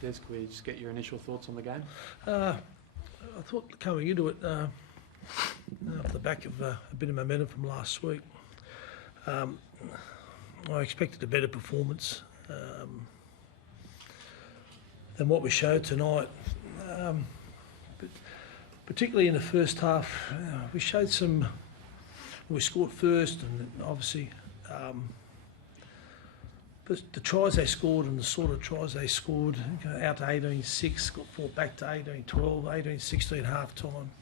Des, could we just get your initial thoughts on the game? I thought coming into it, off the back of a bit of momentum from last week, I expected a better performance than what we showed tonight. But particularly in the first half, we showed some. We scored first, and obviously, but the tries they scored and the sort of tries they scored, out to 18-6, got fought back to 18-12, 18-16 half time.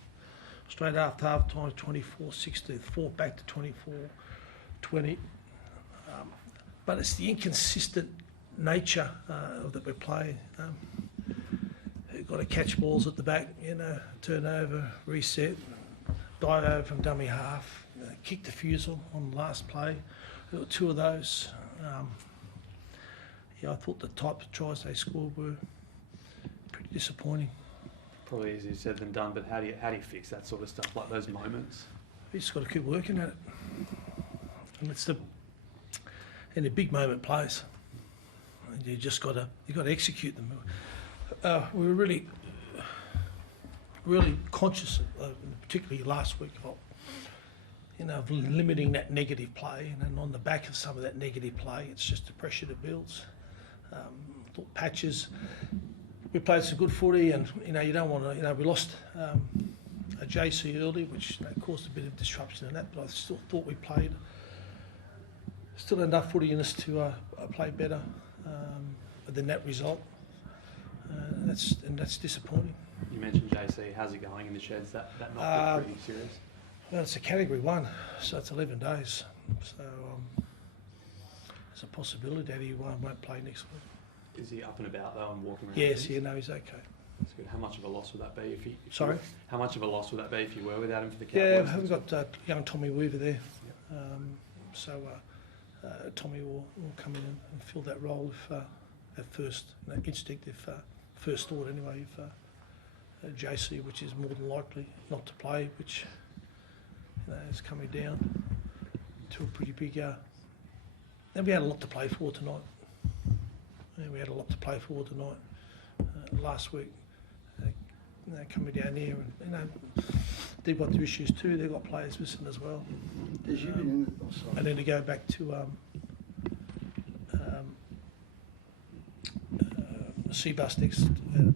Straight after half time, 24-16, fought back to 24-20. But it's the inconsistent nature that we play. You've got to catch balls at the back, turnover, reset, dive over from dummy half, kick the fusel on the last play. There were two of those. I thought the type of tries they scored were pretty disappointing. Probably easier said than done, but how do you fix that sort of stuff, like those moments? You just got to keep working at it. And it's the big moment plays. And you got to execute them. We were really conscious, particularly last week, of limiting that negative play. And on the back of some of that negative play, it's just the pressure that builds. Thought Patches, we played some good footy, and you don't want to. We lost a JC early, which caused a bit of disruption in that. But I still thought we played still enough footy in us to play better than that result. And that's disappointing. You mentioned JC. How's it going in the sheds? That not pretty serious. Well, it's a Category 1, so it's 11 days. So there's a possibility that he won't play next week. Is he up and about though and walking around? Yes, he's okay. That's good. How much of a loss would that be if he? Sorry? How much of a loss would that be if you were without him for the Cowboys? Yeah, we've got young Tommy Weaver there. Yep. So Tommy will come in and fill that role if at first, instinctive first thought anyway, if JC, which is more than likely not to play, which is coming down to a pretty big. And we had a lot to play for tonight. Last week. Coming down here, and they've got their issues too. They've got players missing as well. And then to go back to Seabus next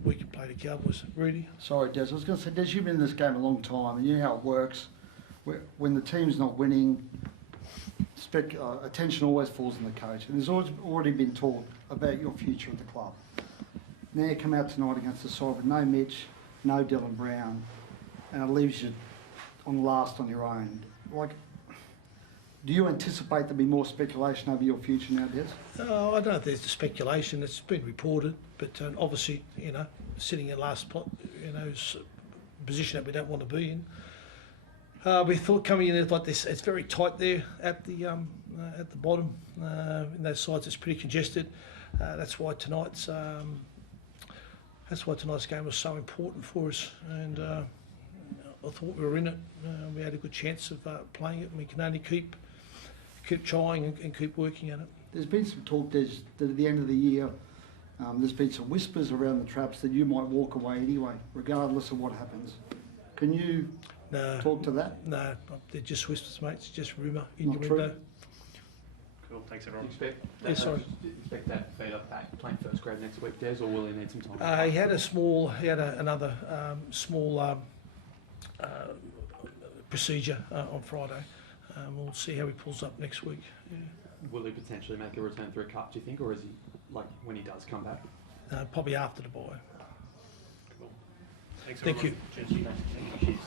week and play the Cowboys. Rudy? Sorry, Des. I was going to say, Des, you've been in this game a long time, and you know how it works. When the team's not winning, attention always falls on the coach. And there's already been talk about your future at the club. Now you come out tonight against the side with no Mitch, no Dylan Brown, and it leaves you on last on your own. Do you anticipate there'll be more speculation over your future now, Des? I don't know if there's the speculation. It's been reported, but obviously, sitting in last spot, is a position that we don't want to be in. We thought coming in like this, it's very tight there at the bottom. In those sides, it's pretty congested. That's why tonight's game was so important for us, and I thought we were in it. We had a good chance of playing it, and we can only keep trying and keep working at it. There's been some talk, Des, that at the end of the year, there's been some whispers around the traps that you might walk away anyway, regardless of what happens. Can you talk to that? No, they're just whispers, mate. It's just rumour. Not true. Cool, thanks everyone. Expect that feeder back playing first grade next week, Des, or will he need some time? He had another small procedure on Friday. We'll see how he pulls up next week. Yeah. Will he potentially make a return through a cup, do you think, or is he when he does come back? Probably after the bye. Cool. Thank you. Cheers.